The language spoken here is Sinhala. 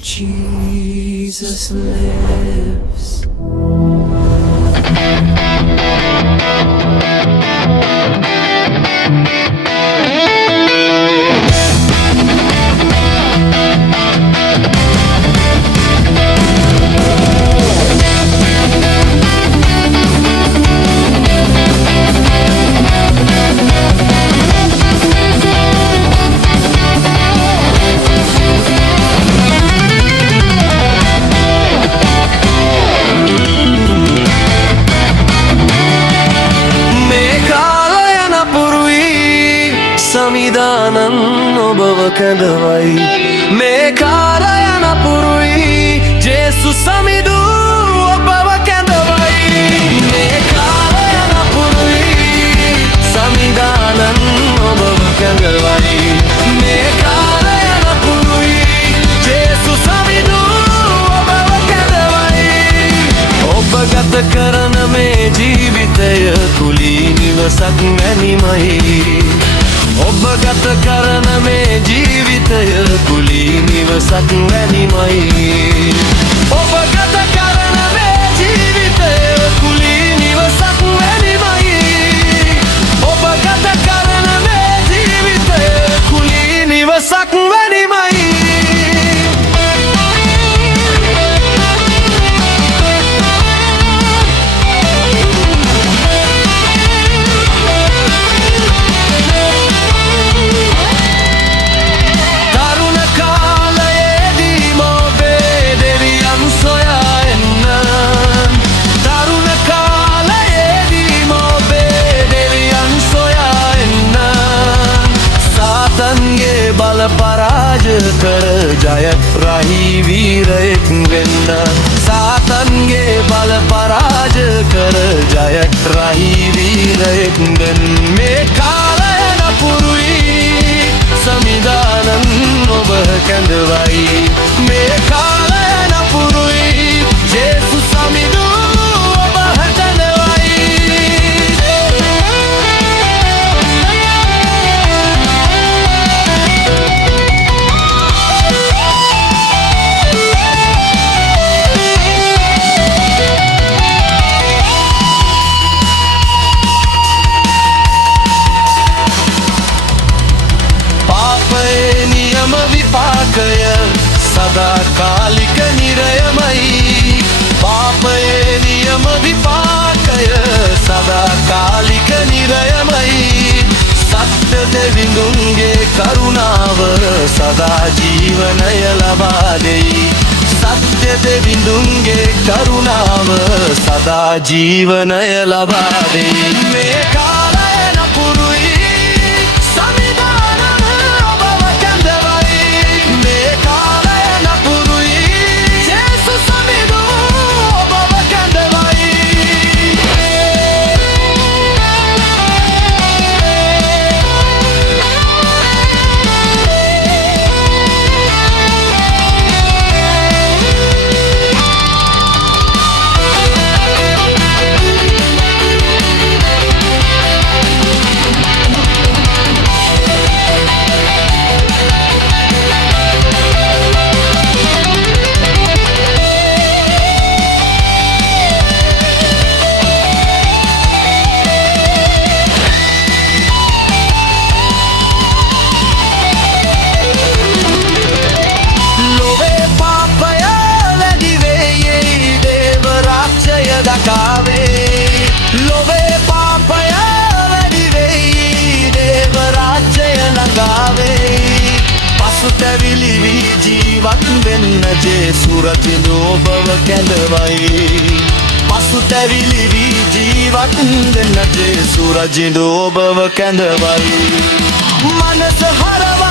Jesus lives. සමිදානන් ඔබව කැඳවයි මේ කාලයන පුරුයි ජේසු සමිදු ඔබව කැඳවයි මේ කාලයන පුරුයි සමිදානන් ඔබව කැඳවයි මේ කාලයන පුරුයි ජේසු සමිදු ඔබව කැඳවයි ඔබ ගත කරන මේ ජීවිතය කුලී නිවසක් මැනිමයි ඔබ ගත කරන මේ ජීවිතය කුලී නිවසක් වැනිමයි ඔබ ගත කරන මේ ජීවිතය කුලී නිවසක් වැනිමයි ඔබ ගත කරන මේ ජීවිතය කුලී නිවසක් වැනිමයි පරාජ කර ජයග්‍රාහී වීරයෙක් වෙන්න සාතන්ගේ බල පරාජ කර ජයග්‍රාහී වීරයෙක් වෙන්න මේ කාලයන පුරුයි සමිදානන් ඔබ කැඳවයි මේ කාලයන පුරුයි ජේසු සමිදු ඔබ කැඳවයි සදාකාලික නිරයමයි පාපයේ නියම විපාකය සදාකාලික නිරයමයි සත්‍ය දෙවිඳුන්ගේ කරුණාව සදා ජීවනය ලබා දෙයි සත්‍ය දෙවිඳුන්ගේ කරුණාව සදා ජීවනය ලබා දෙයි මේ කාලයන පුරුයි ලොවේ පාපය වැඩි වෙයි දේව රාජ්‍යය ළඟාවේ පසුතැවිලි වී ජීවත් වෙන්න ජේසු රජිනු ඔබව කැඳවයි පසුතැවිලි වී ජීවත් වෙන්න ජේසු රජිනු ඔබව කැඳවයි මනස හරව